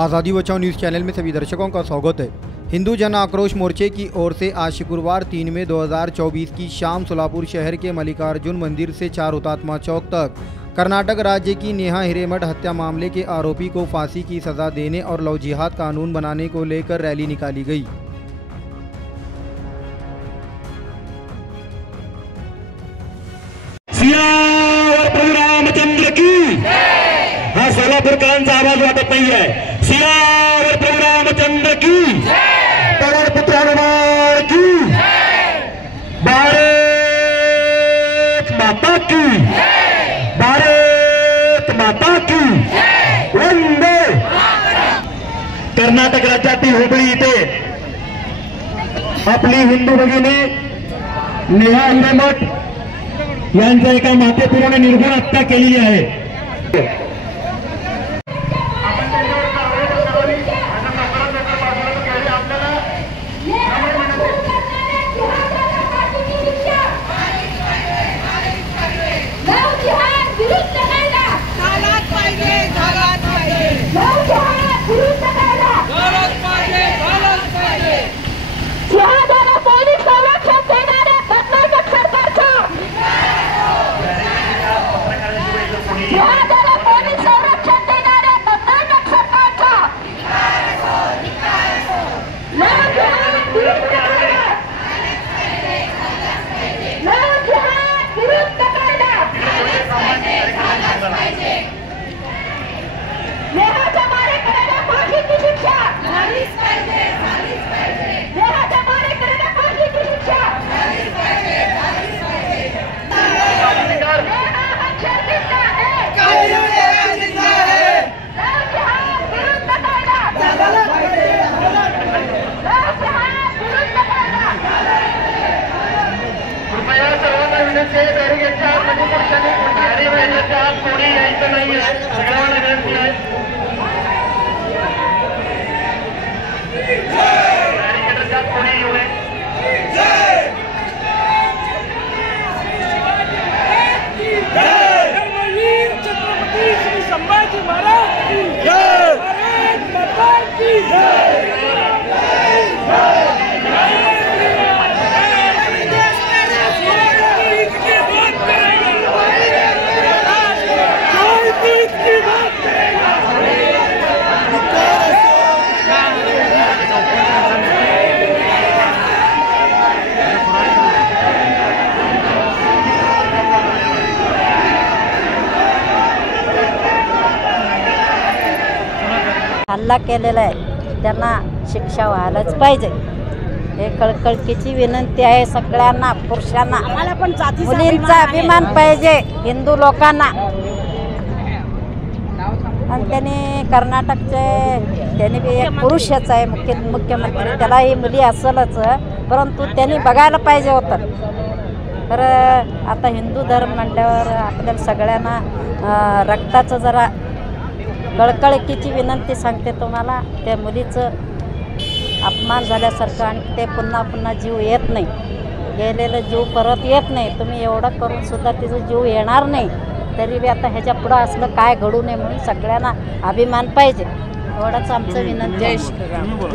आज़ादी बचाओ news channel में सभी दर्शकों का स्वागत है। हिंदू जन आक्रोश मोर्चे की ओर से आज शुक्रवार 3 मई 2024 की शाम सोलापुर शहर के मल्लिकार्जुन मंदिर से 4 हुतात्मा चौक तक कर्नाटक राज्य की नेहा हिरेमठ हत्या मामले के आरोपी को फांसी की सजा देने और लव जिहाद कानून बनाने को लेकर रैली निकाली गई। रामचंद्र की हाँ सोलापूरकरांचा आवाज वाटत नाही आहे। सियावर प्रभू रामचंद्र की पवन पुत्र हनुमान की भारत माता की भारत माता की वंदे। कर्नाटक राज्यातील हुबळी इथे आपली हिंदू भगिनी नेहा हिरेमठ यांच्या एका मातेपुराने निर्घुण हत्या केलेली आहे। संभाजी महाराज की जय, भारत माता की जय। हल्ला केलेला आहे त्यांना शिक्षा व्हायलाच पाहिजे। हे कळकळीची विनंती आहे सगळ्यांना, पुरुषांना, मुलींचा अभिमान पाहिजे हिंदू लोकांना। आणि त्यांनी कर्नाटकचे त्यांनी बी एक पुरुषच आहे मुख्यमंत्री, त्यालाही मुली असलच, परंतु त्यांनी बघायला पाहिजे होतं। तर आता हिंदू धर्म म्हटल्यावर आपल्याला सगळ्यांना रक्ताचं जरा कळकळीची विनंती सांगते तुम्हाला, त्या मुलीचं अपमान झाल्यासारखं आणि ते पुन्हा पुन्हा जीव येत नाही, गेलेलं जीव परत येत नाही। तुम्ही एवढं करून सुद्धा तिचं जीव येणार नाही, तरी बी आता ह्याच्या पुढं असलं काय घडू नये म्हणून सगळ्यांना अभिमान पाहिजे, एवढंच आमचं विनंती आहे। जय श्रीराम।